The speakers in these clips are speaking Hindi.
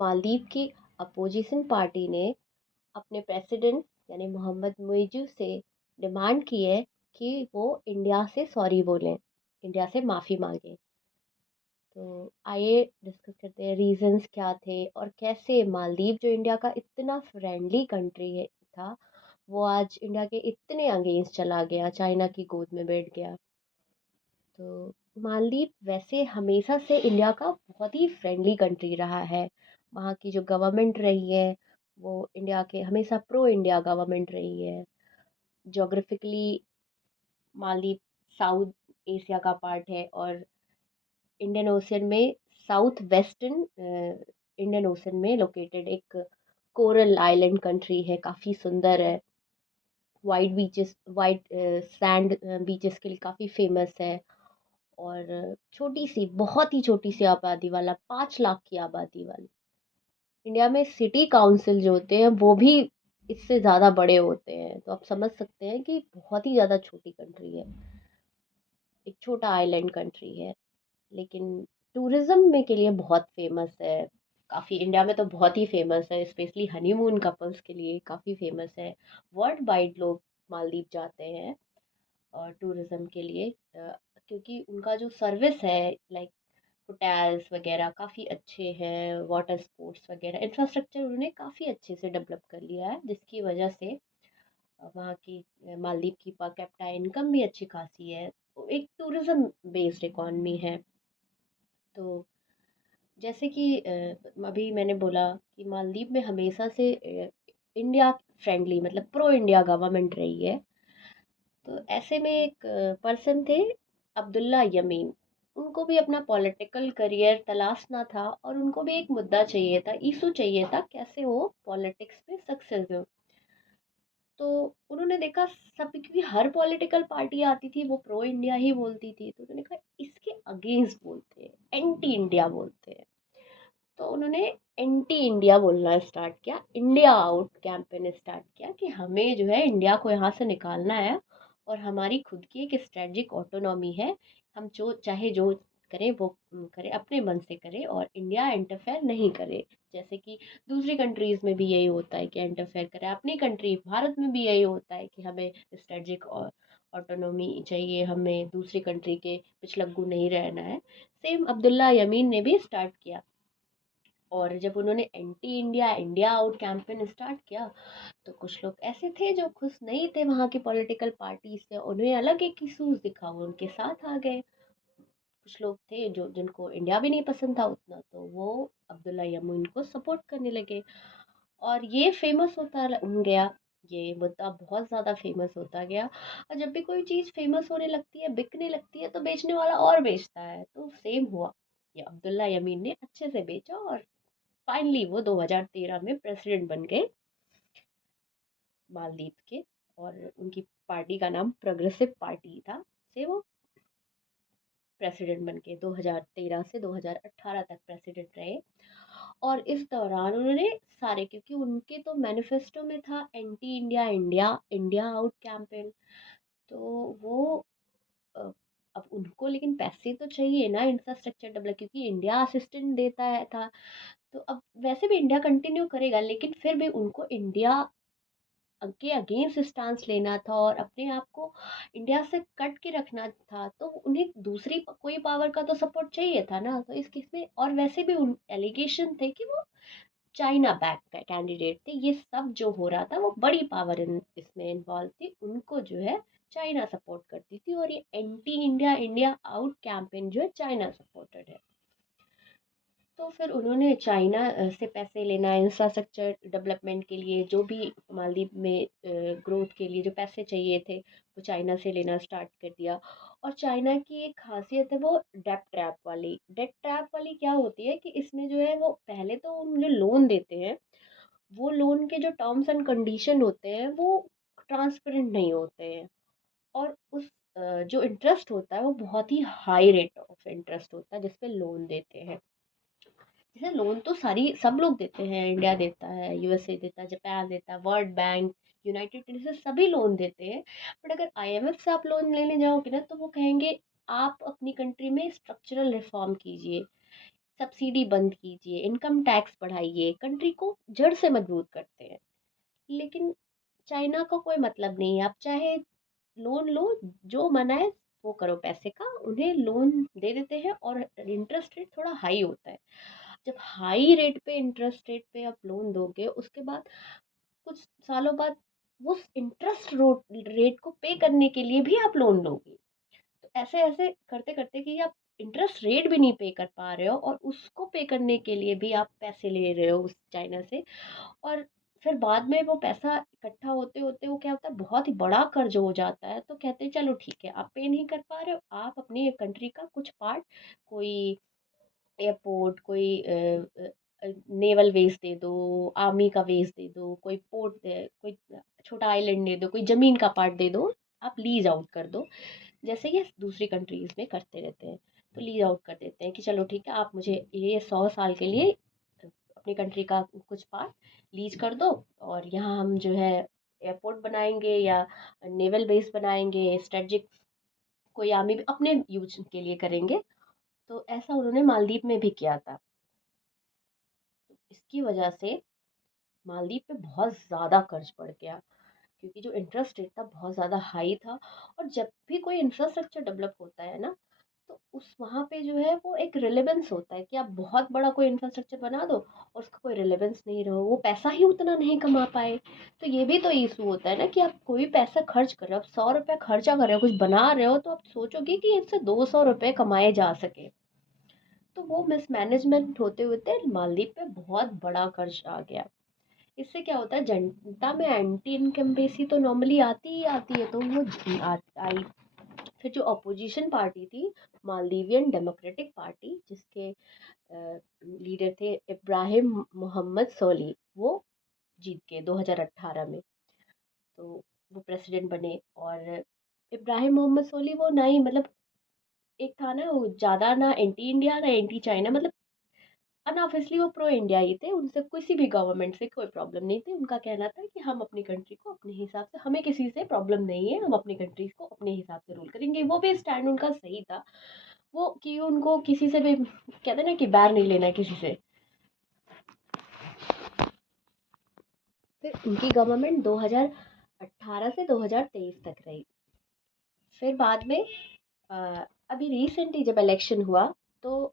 मालदीव की अपोजिशन पार्टी ने अपने प्रेसिडेंट यानी मोहम्मद मुइज़ु से डिमांड की है कि वो इंडिया से सॉरी बोलें, इंडिया से माफ़ी मांगे। तो आइए डिस्कस करते हैं रीजंस क्या थे और कैसे मालदीव जो इंडिया का इतना फ्रेंडली कंट्री है था, वो आज इंडिया के इतने अगेंस्ट चला गया, चाइना की गोद में बैठ गया। तो मालदीव वैसे हमेशा से इंडिया का बहुत ही फ्रेंडली कंट्री रहा है। वहाँ की जो गवर्नमेंट रही है वो इंडिया के हमेशा प्रो इंडिया गवर्नमेंट रही है। ज्योग्राफिकली मालदीव साउथ एशिया का पार्ट है और इंडियन ओशियन में साउथ वेस्टर्न इंडियन ओशियन में लोकेटेड एक कोरल आइलैंड कंट्री है, काफ़ी सुंदर है। White beaches, white sand beaches के लिए काफ़ी फेमस है। और छोटी सी, बहुत ही छोटी सी आबादी वाला, 5 लाख की आबादी वाली इंडिया में सिटी काउंसिल जो होते हैं वो भी इससे ज़्यादा बड़े होते हैं। तो आप समझ सकते हैं कि बहुत ही ज़्यादा छोटी कंट्री है, एक छोटा आइलैंड कंट्री है। लेकिन टूरिज्म में के लिए बहुत फेमस है। काफ़ी इंडिया में तो बहुत ही फेमस है, स्पेशली हनीमून कपल्स के लिए काफ़ी फेमस है। वर्ल्ड वाइड लोग मालदीव जाते हैं और टूरिज्म के लिए, क्योंकि उनका जो सर्विस है, लाइक होटल्स वगैरह काफ़ी अच्छे हैं, वाटर स्पोर्ट्स वगैरह इंफ्रास्ट्रक्चर उन्होंने काफ़ी अच्छे से डेवलप कर लिया है, जिसकी वजह से वहाँ की मालदीव की पर कैपिटा इनकम भी अच्छी खासी है। तो एक टूरिज्म बेस्ड इकॉनमी है। तो जैसे कि अभी मैंने बोला कि मालदीव में हमेशा से इंडिया फ्रेंडली मतलब प्रो इंडिया गवर्नमेंट रही है। तो ऐसे में एक पर्सन थे, अब्दुल्ला यमीन। उनको भी अपना पॉलिटिकल करियर तलाशना था और उनको भी एक मुद्दा चाहिए था, इशू चाहिए था, कैसे वो पॉलिटिक्स में सक्सेस हो। तो उन्होंने देखा सब, क्योंकि हर पॉलिटिकल पार्टी आती थी वो प्रो इंडिया ही बोलती थी, तो उन्होंने कहा इसके अगेंस्ट बोलते हैं, एंटी इंडिया बोलते हैं। तो उन्होंने एंटी इंडिया बोलना स्टार्ट किया, इंडिया आउट कैंपेन स्टार्ट किया कि हमें जो है इंडिया को यहाँ से निकालना है और हमारी खुद की एक स्ट्रेटजिक ऑटोनॉमी है। हम जो चाहे जो करें वो करें, अपने मन से करें और इंडिया इंटरफेयर नहीं करे। जैसे कि दूसरी कंट्रीज में भी यही होता है कि इंटरफेयर करें, अपनी कंट्री भारत में भी यही होता है कि हमें स्ट्रेटजिक ऑटोनॉमी चाहिए, हमें दूसरी कंट्री के पिछलग्गू नहीं रहना है। सेम अब्दुल्ला यमीन ने भी स्टार्ट किया। और जब उन्होंने anti India India out campaign start किया, तो कुछ लोग ऐसे थे जो खुश नहीं थे वहाँ की पॉलिटिकल पार्टी से, उन्हें अलग एक इशूज दिखा, वो उनके साथ आ गए। कुछ लोग थे जो जिनको इंडिया भी नहीं पसंद था उतना, तो वो अब्दुल्ला यमीन को सपोर्ट करने लगे। और ये फेमस होता गया, ये मुद्दा बहुत ज़्यादा फेमस होता गया। और जब भी कोई चीज़ फेमस होने लगती है, बिकने लगती है, तो बेचने वाला और बेचता है। तो सेम हुआ, ये अब्दुल्ला यमीन ने अच्छे से बेचा और फाइनली वो 2013 में प्रेसिडेंट बन गए मालदीव के। और उनकी पार्टी का नाम प्रोग्रेसिव पार्टी था। से वो प्रेसिडेंट बन के 2013 से 2018 तक प्रेसिडेंट रहे। और इस दौरान उन्होंने सारे, क्योंकि उनके तो मैनिफेस्टो में था anti India India India out campaign. तो वो अ, अब उनको लेकिन पैसे तो चाहिए ना इंफ्रास्ट्रक्चर डेवलप, क्योंकि इंडिया असिस्टेंट देता है था। तो अब वैसे भी इंडिया कंटिन्यू करेगा, लेकिन फिर भी उनको इंडिया के अगेंस्ट स्टांस लेना था और अपने आप को इंडिया से कट के रखना था। तो उन्हें दूसरी कोई पावर का तो सपोर्ट चाहिए था ना। तो इस केस में, और वैसे भी उन एलिगेशन थे कि वो चाइना बैक का कैंडिडेट थे। ये सब जो हो रहा था वो बड़ी पावर इसमें इन्वॉल्व थी, उनको जो है चाइना सपोर्ट करती थी। और ये anti India India out campaign जो है चाइना सपोर्टेड है। तो फिर उन्होंने चाइना से पैसे लेना, इंफ्रास्ट्रक्चर डेवलपमेंट के लिए, जो भी मालदीव में ग्रोथ के लिए जो पैसे चाहिए थे, वो चाइना से लेना स्टार्ट कर दिया। और चाइना की एक खासियत है वो डेट ट्रैप वाली। डेट ट्रैप वाली क्या होती है कि इसमें जो है वो पहले तो उन जो लोन देते हैं, वो लोन के जो टर्म्स एंड कंडीशन होते हैं वो ट्रांसपेरेंट नहीं होते हैं। और उस जो इंटरेस्ट होता है वो बहुत ही हाई रेट ऑफ इंटरेस्ट होता है जिसपे लोन देते हैं। जैसे लोन तो सारी सब लोग देते हैं, इंडिया देता है, यूएसए देता है, जापान देता है, वर्ल्ड बैंक, यूनाइटेड किंगडम से सभी लोन देते हैं। बट अगर आईएमएफ से आप लोन लेने जाओगे ना, तो वो कहेंगे आप अपनी कंट्री में स्ट्रक्चरल रिफॉर्म कीजिए, सब्सिडी बंद कीजिए, इनकम टैक्स बढ़ाइए, कंट्री को जड़ से मजबूत करते हैं। लेकिन चाइना का कोई मतलब नहीं है, आप चाहे लोन लो, जो मना है वो करो पैसे का, उन्हें लोन दे देते हैं और इंटरेस्ट रेट थोड़ा हाई होता है। जब हाई रेट पे इंटरेस्ट रेट पे आप लोन दोगे, उसके बाद कुछ सालों बाद उस इंटरेस्ट रेट को पे करने के लिए भी आप लोन लोगे। तो ऐसे ऐसे करते करते कि आप इंटरेस्ट रेट भी नहीं पे कर पा रहे हो और उसको पे करने के लिए भी आप पैसे ले रहे हो उस चाइना से। और फिर बाद में वो पैसा इकट्ठा होते होते वो क्या होता है, बहुत ही बड़ा कर्ज हो जाता है। तो कहते हैं चलो ठीक है, आप पे नहीं कर पा रहे हो, आप अपनी कंट्री का कुछ पार्ट, कोई एयरपोर्ट, कोई नेवल बेस दे दो, आर्मी का बेस दे दो, कोई पोर्ट दे, कोई छोटा आइलैंड दे दो, कोई जमीन का पार्ट दे दो, आप लीज आउट कर दो। जैसे ये दूसरी कंट्रीज में करते रहते हैं। तो लीज आउट कर देते हैं कि चलो ठीक है, आप मुझे ये 100 साल के लिए अपनी कंट्री का कुछ पार्ट लीज कर दो, और यहाँ हम जो है एयरपोर्ट बनाएंगे या नेवल बेस बनाएंगे, स्ट्रेटजिक कोई आर्मी अपने यूज के लिए करेंगे। तो ऐसा उन्होंने मालदीव में भी किया था। इसकी वजह से मालदीव पे बहुत ज़्यादा कर्ज पड़ गया, क्योंकि जो इंटरेस्ट रेट था बहुत ज़्यादा हाई था। और जब भी कोई इंफ्रास्ट्रक्चर डेवलप होता है ना, तो उस वहाँ पे जो है वो एक रिलेवेंस होता है कि आप बहुत बड़ा कोई इंफ्रास्ट्रक्चर बना दो और उसका कोई रिलेवेंस नहीं रहो, वो पैसा ही उतना नहीं कमा पाए। तो ये भी तो इशू होता है ना कि आप कोई पैसा खर्च कर रहे हो, आप 100 रुपये खर्चा कर रहे हो, कुछ बना रहे हो, तो आप सोचोगे कि इससे 200 रुपये कमाए जा सके। तो वो मिसमैनेजमेंट होते होते मालदीव पे बहुत बड़ा कर्ज आ गया। इससे क्या होता है, जनता में एंटी इनकम्बेंसी तो नॉर्मली आती ही आती है, तो वो आई। फिर जो अपोजिशन पार्टी थी, मालदीवियन डेमोक्रेटिक पार्टी, जिसके लीडर थे इब्राहिम मोहम्मद सोली, वो जीत गए 2018 में। तो वो प्रेसिडेंट बने। और इब्राहिम मोहम्मद सोली वो ना ही मतलब, एक था ना वो ज़्यादा ना एंटी इंडिया ना एंटी चाइना, मतलब अनऑफिशियली वो प्रो इंडिया ही थे, उनसे किसी भी गवर्नमेंट से कोई प्रॉब्लम नहीं थी। उनका कहना था कि हम अपनी कंट्री को अपने हिसाब से, हमें किसी से प्रॉब्लम नहीं है, हम अपनी कंट्री को अपने हिसाब से रूल करेंगे। वो भी स्टैंड उनका सही था। वो कि उनको किसी से भी कहते हैं ना कि बैर नहीं लेना किसी से। फिर उनकी गवर्नमेंट 2018 से 2023 तक रही। फिर बाद में अभी रिसेंटली जब इलेक्शन हुआ, तो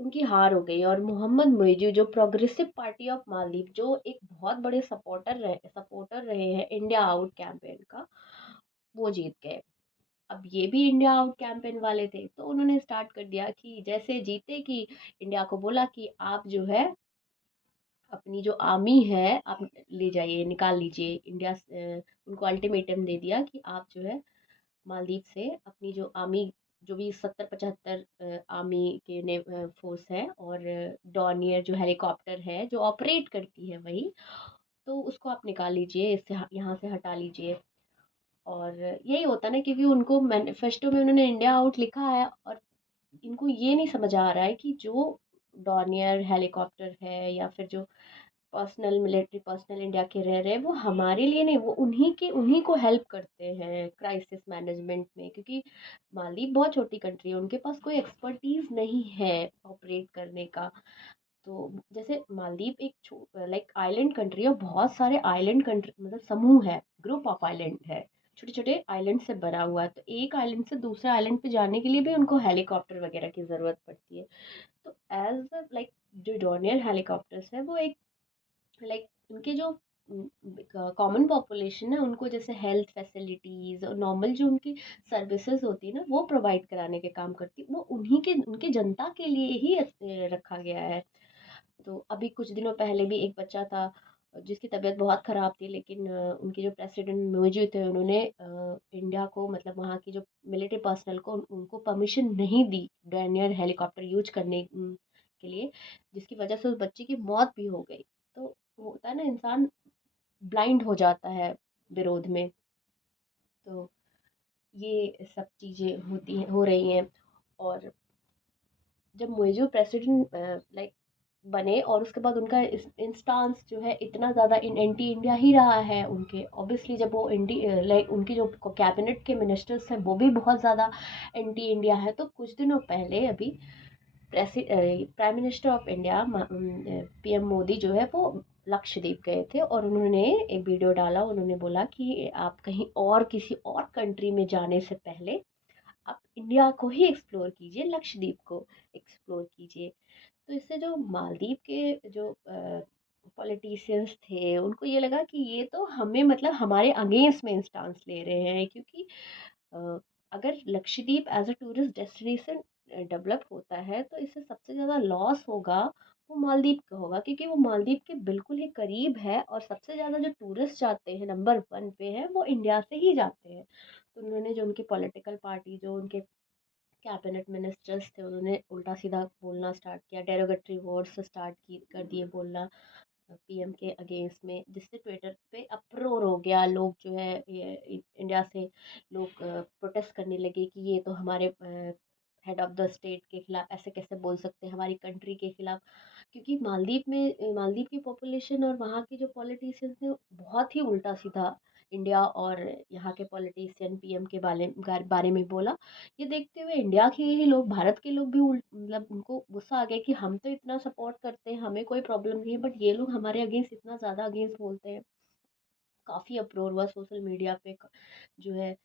उनकी हार हो गई और मोहम्मद मुइज़ू, जो प्रोग्रेसिव पार्टी ऑफ मालदीव, जो एक बहुत बड़े सपोर्टर रहे हैं इंडिया आउट कैंपेन का, वो जीत गए। अब ये भी इंडिया आउट कैंपेन वाले थे, तो उन्होंने स्टार्ट कर दिया कि जैसे जीते कि इंडिया को बोला कि आप जो है अपनी जो आर्मी है आप ले जाइए, निकाल लीजिए। उनको अल्टीमेटम दे दिया कि आप जो है मालदीव से अपनी जो आर्मी, जो भी 70-75 आर्मी के ने फोर्स है, और डॉनियर जो हेलीकॉप्टर है जो ऑपरेट करती है वही, तो उसको आप निकाल लीजिए, इससे यहाँ से हटा लीजिए। और यही होता है ना, क्योंकि उनको मैनिफेस्टो में उन्होंने इंडिया आउट लिखा है, और इनको ये नहीं समझ आ रहा है कि जो डॉनियर हेलीकॉप्टर है या फिर जो पर्सनल मिलिट्री पर्सनल इंडिया के रह रहे हैं, वो हमारे लिए नहीं, वो उन्हीं को हेल्प करते हैं क्राइसिस मैनेजमेंट में। क्योंकि मालदीव बहुत छोटी कंट्री है, उनके पास कोई एक्सपर्टीज नहीं है ऑपरेट करने का। तो जैसे मालदीव एक लाइक आइलैंड कंट्री है, बहुत सारे आइलैंड कंट्री मतलब समूह है, ग्रुप ऑफ आइलैंड है, छोटे छोटे आइलैंड से बना हुआ है। तो एक आइलैंड से दूसरे आइलैंड पे जाने के लिए भी उनको हेलीकॉप्टर वगैरह की ज़रूरत पड़ती है। तो एज लाइक जो डोनियर हेलीकॉप्टर्स है, वो एक लाइक उनके जो कॉमन पॉपुलेशन है, उनको जैसे हेल्थ फैसिलिटीज और नॉर्मल जो उनकी सर्विसेज होती है ना, वो प्रोवाइड कराने के काम करती है। वो उनके जनता के लिए ही रखा गया है। तो अभी कुछ दिनों पहले भी एक बच्चा था जिसकी तबीयत बहुत ख़राब थी, लेकिन उनके जो प्रेसिडेंट मौजूद थे, उन्होंने इंडिया को मतलब वहाँ की जो मिलिट्री पर्सनल को उनको परमिशन नहीं दी डैनियर हेलीकॉप्टर यूज करने के लिए, जिसकी वजह से उस बच्चे की मौत भी हो गई। तो वो होता है ना, इंसान ब्लाइंड हो जाता है विरोध में। तो ये सब चीज़ें हो रही हैं। और जब मुइज़ु प्रेसिडेंट लाइक बने, और उसके बाद उनका इंस्टांस जो है इतना ज़्यादा एंटी इंडिया ही रहा है। उनके ऑब्वियसली जब वो लाइक उनकी जो कैबिनेट के मिनिस्टर्स हैं वो भी बहुत ज़्यादा एंटी इंडिया है। तो कुछ दिनों पहले अभी prime minister of India PM Modi जो है वो लक्षद्वीप गए थे और उन्होंने एक वीडियो डाला। उन्होंने बोला कि आप कहीं और किसी और कंट्री में जाने से पहले आप इंडिया को ही एक्सप्लोर कीजिए, लक्षद्वीप को एक्सप्लोर कीजिए। तो इससे जो मालदीव के जो पॉलिटिशियंस थे उनको ये लगा कि ये तो हमें मतलब हमारे अगेंस्ट में इंस्टांस ले रहे हैं, क्योंकि अ, अगर Lakshadweep as a tourist destination develop होता है तो इससे सबसे ज़्यादा लॉस होगा वो मालदीव का होगा, क्योंकि वो मालदीव के बिल्कुल ही करीब है और सबसे ज़्यादा जो टूरिस्ट जाते हैं नंबर वन पे है वो इंडिया से ही जाते हैं। तो उन्होंने जो उनकी पॉलिटिकल पार्टी जो उनके कैबिनेट मिनिस्टर्स थे उन्होंने उल्टा सीधा बोलना स्टार्ट किया, डेरोगेटरी वर्ड्स स्टार्ट की कर दिए बोलना पीएम के अगेंस्ट में, जिससे ट्विटर पे अप्रोर हो गया। लोग जो है ये इंडिया से लोग प्रोटेस्ट करने लगे कि ये तो हमारे हेड ऑफ द स्टेट के खिलाफ ऐसे कैसे बोल सकते हैं, हमारी कंट्री के खिलाफ। क्योंकि मालदीव में मालदीव की पॉपुलेशन और वहाँ के जो पॉलिटिशियंस थे बहुत ही उल्टा सीधा इंडिया और यहाँ के पॉलिटिशियन पीएम के बारे में बोला। ये देखते हुए इंडिया के ही लोग, भारत के लोग भी मतलब उनको गुस्सा आ गया कि हम तो इतना सपोर्ट करते हैं, हमें कोई प्रॉब्लम नहीं है, बट ये लोग हमारे अगेंस्ट इतना ज़्यादा अगेंस्ट बोलते हैं। काफ़ी अप्रोर हुआ सोशल मीडिया पे जो है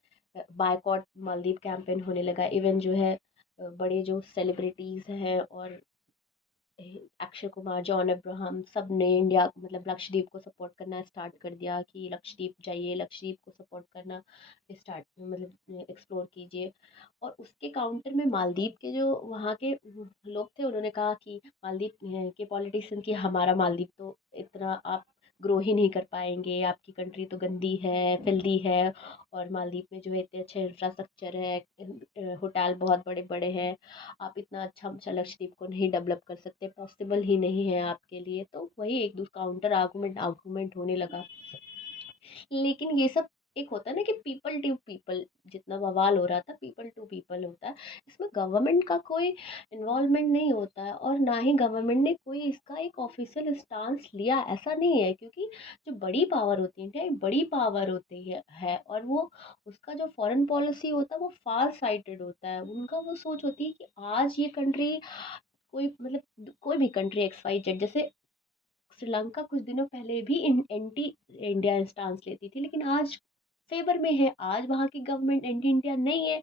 बायकॉट मालदीव कैंपेन होने लगा। इवन जो है बड़े जो सेलिब्रिटीज़ हैं और अक्षय कुमार, जॉन अब्राहम सब ने इंडिया मतलब लक्षद्वीप को सपोर्ट करना स्टार्ट कर दिया कि लक्षद्वीप जाइए, लक्षद्वीप को सपोर्ट करना स्टार्ट मतलब एक्सप्लोर कीजिए। और उसके काउंटर में मालदीव के जो वहाँ के लोग थे उन्होंने कहा कि मालदीव के पॉलिटिशियन की हमारा मालदीव तो इतना आप ग्रो ही नहीं कर पाएंगे, आपकी कंट्री तो गंदी है, फिल्दी है, और मालदीव में जो है इतने अच्छे इंफ्रास्ट्रक्चर है, होटल बहुत बड़े बड़े हैं, आप इतना अच्छा लक्षद्वीप को नहीं डेवलप कर सकते, पॉसिबल ही नहीं है आपके लिए। तो वही एक दूसरा काउंटर आर्गूमेंट आर्गूमेंट होने लगा। लेकिन ये सब एक होता है ना कि पीपल टू पीपल, जितना बवाल हो रहा था पीपल टू पीपल होता है, इसमें गवर्नमेंट का कोई इन्वॉल्वमेंट नहीं होता है और ना ही गवर्नमेंट ने कोई इसका एक ऑफिशियल स्टांस लिया, ऐसा नहीं है। क्योंकि जो बड़ी पावर होती है, इंडिया एक बड़ी पावर होती है और वो उसका जो फॉरेन पॉलिसी होता है वो फार साइटेड होता है। उनका वो सोच होती है कि आज ये कंट्री कोई मतलब कोई भी कंट्री एक्स वाई जेड, जैसे श्रीलंका कुछ दिनों पहले भी एंटी इंडिया स्टांस लेती थी, लेकिन आज फेवर में है, आज वहाँ की गवर्नमेंट एंटी इंडिया नहीं है।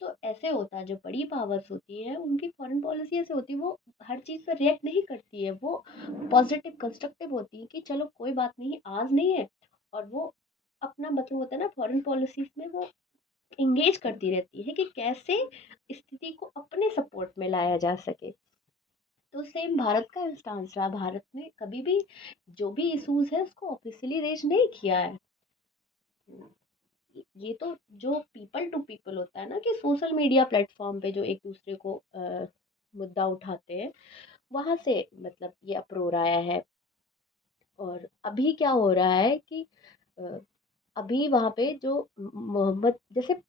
तो ऐसे होता है, जो बड़ी पावर्स होती है उनकी फॉरेन पॉलिसी ऐसे होती है, वो हर चीज़ पर रिएक्ट नहीं करती है, वो पॉजिटिव कंस्ट्रक्टिव होती है कि चलो कोई बात नहीं, आज नहीं है। और वो अपना मतलब होता है ना फॉरेन पॉलिसीज में वो इंगेज करती रहती है कि कैसे स्थिति को अपने सपोर्ट में लाया जा सके। तो सेम भारत का स्टांस रहा, भारत ने कभी भी जो भी इश्यूज है उसको ऑफिशियली रेज नहीं किया है। ये तो जो पीपल टू पीपल होता है ना कि सोशल मीडिया प्लेटफॉर्म पे जो एक दूसरे को मुद्दा उठाते हैं, वहां से मतलब ये अप्रोर आया है। और अभी क्या हो रहा है कि अ, अभी वहाँ पे जो मोहम्मद जैसे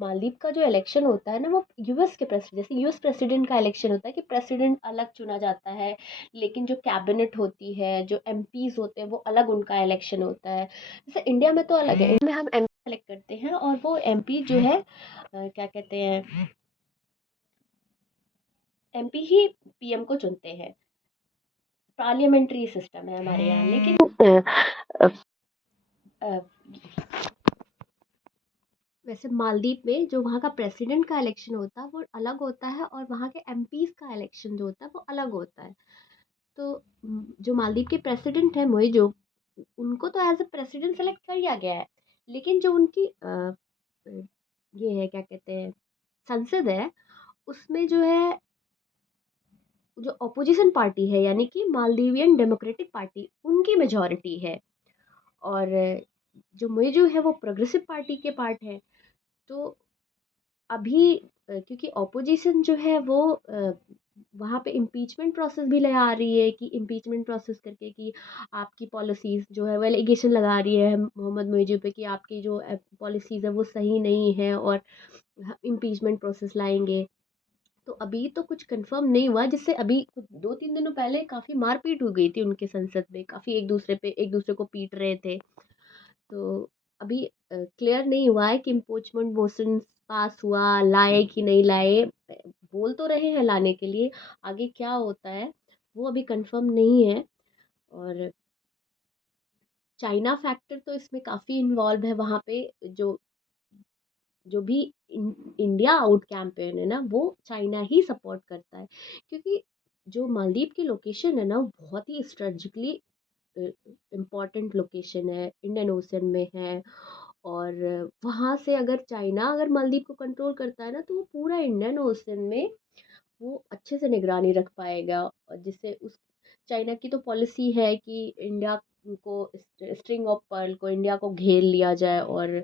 मालदीव का जो इलेक्शन होता है ना वो यूएस के प्रेसिडेंट, जैसे यूएस प्रेसिडेंट का इलेक्शन होता है कि प्रेसिडेंट अलग चुना जाता है, लेकिन जो कैबिनेट होती है, जो एमपीज होते हैं वो अलग, उनका इलेक्शन होता है। जैसे इंडिया में तो अलग है, इंडिया में हम एमपी सेलेक्ट करते हैं और वो एमपी जो है क्या कहते हैं, एमपी ही पीएम को चुनते हैं। पार्लियामेंट्री सिस्टम है हमारे यहाँ। लेकिन अ, अ, वैसे मालदीव में जो वहाँ का प्रेसिडेंट का इलेक्शन होता है वो अलग होता है और वहाँ के एमपीज का इलेक्शन जो होता है वो अलग होता है। तो जो मालदीव के प्रेसिडेंट है मोइजो, उनको तो एज अ प्रेसिडेंट सेलेक्ट कर लिया गया है, लेकिन जो उनकी ये है क्या कहते हैं संसद है, उसमें जो है जो अपोजिशन पार्टी है यानी कि मालदीवियन डेमोक्रेटिक पार्टी, उनकी मेजोरिटी है। और जो मोइजो है वो प्रोग्रेसिव पार्टी के पार्ट है। तो अभी क्योंकि ऑपोजिशन जो है वो वहाँ पे इम्पीचमेंट प्रोसेस भी लगा रही है कि इम्पीचमेंट प्रोसेस करके कि आपकी पॉलिसीज़ जो है वो एलिगेशन लगा रही है मोहम्मद मुइज़ पे कि आपकी जो पॉलिसीज़ है वो सही नहीं है और इम्पीचमेंट प्रोसेस लाएंगे। तो अभी तो कुछ कंफर्म नहीं हुआ, जिससे अभी कुछ 2-3 दिनों पहले काफ़ी मारपीट हो गई थी उनके संसद में, काफ़ी एक दूसरे को पीट रहे थे। तो अभी क्लियर नहीं हुआ है कि इम्पीचमेंट मोशन पास हुआ, लाए कि नहीं लाए। बोल तो रहे हैं लाने के लिए, आगे क्या होता है वो अभी कंफर्म नहीं है। और चाइना फैक्टर तो इसमें काफ़ी इन्वॉल्व है। वहाँ पे जो जो भी इंडिया आउट कैंपेन है ना, वो चाइना ही सपोर्ट करता है, क्योंकि जो मालदीव की लोकेशन है ना, वो बहुत ही स्ट्रेटजिकली इम्पॉर्टेंट लोकेशन है, इंडियन ओशन में है। और वहाँ से अगर चाइना अगर मालदीव को कंट्रोल करता है ना, तो वो पूरा इंडियन ओशन में वो अच्छे से निगरानी रख पाएगा। और जिससे उस चाइना की तो पॉलिसी है कि इंडिया को, स्ट्रिंग ऑफ पर्ल को, इंडिया को घेर लिया जाए। और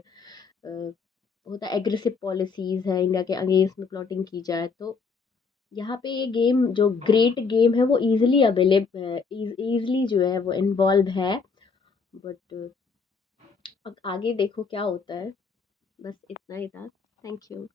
होता है एग्रेसिव पॉलिसीज है इंडिया के अगेंस्ट में, प्लॉटिंग की जाए। तो यहाँ पे ये गेम जो ग्रेट गेम है वो इजीली अवेलेबल, इजीली जो है वो इन्वॉल्व है। बट अब आगे देखो क्या होता है। बस इतना ही था। Thank you.